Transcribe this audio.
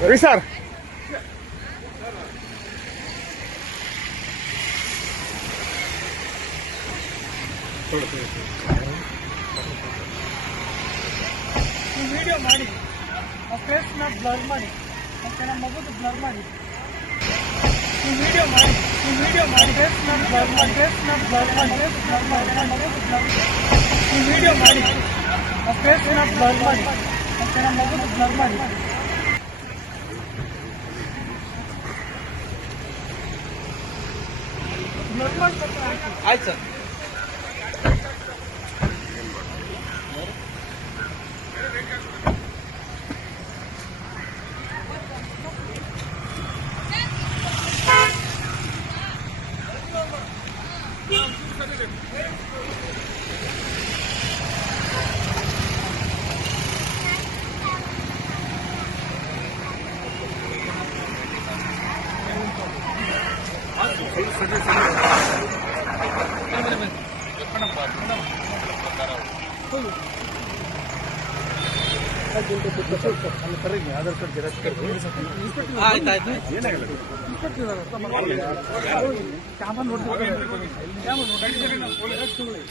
Ravi sir video ಮಾಡಿ ಫೇಸ್ನ blur ಮಾಡಿ ಮತ್ತೆ ನಮ್ಮ ಮಗುದು ಬ್ಲರ್ ಮಾಡಿ ವಿಡಿಯೋ ಮಾಡಿ ಫೇಸ್ನ ಬ್ಲರ್ ಮಾಡಿ ನಮ್ಮ ಮಗುದು ಬ್ಲರ್ ವಿಡಿಯೋ ಮಾಡಿ ಫೇಸ್ನ ಬ್ಲರ್ ಮಾಡಿ ಮತ್ತೆ ನಮ್ಮ ಮಗುದು ಬ್ಲರ್ ಮಾಡಿ ಬ್ಲರ್ ಮಾಡ್ತಾರೆ ಆಯ್ತು ಸರ್. ಆಧಾರ್ ಕಾರ್ಡ್ ಜೆರಾಕ್ಸ್ ಆಯ್ತಾಯ್ತು. ಏನಾಗಲ್ಲ.